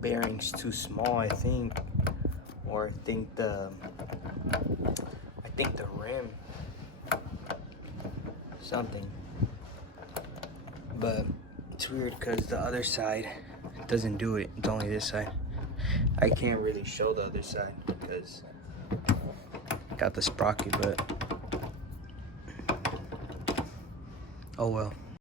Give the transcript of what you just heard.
Bearing's too small, I think. Or I think the rim, something. But it's weird because the other side doesn't do it. It's only this side. I can't really show the other side because I got the sprocket, but oh well.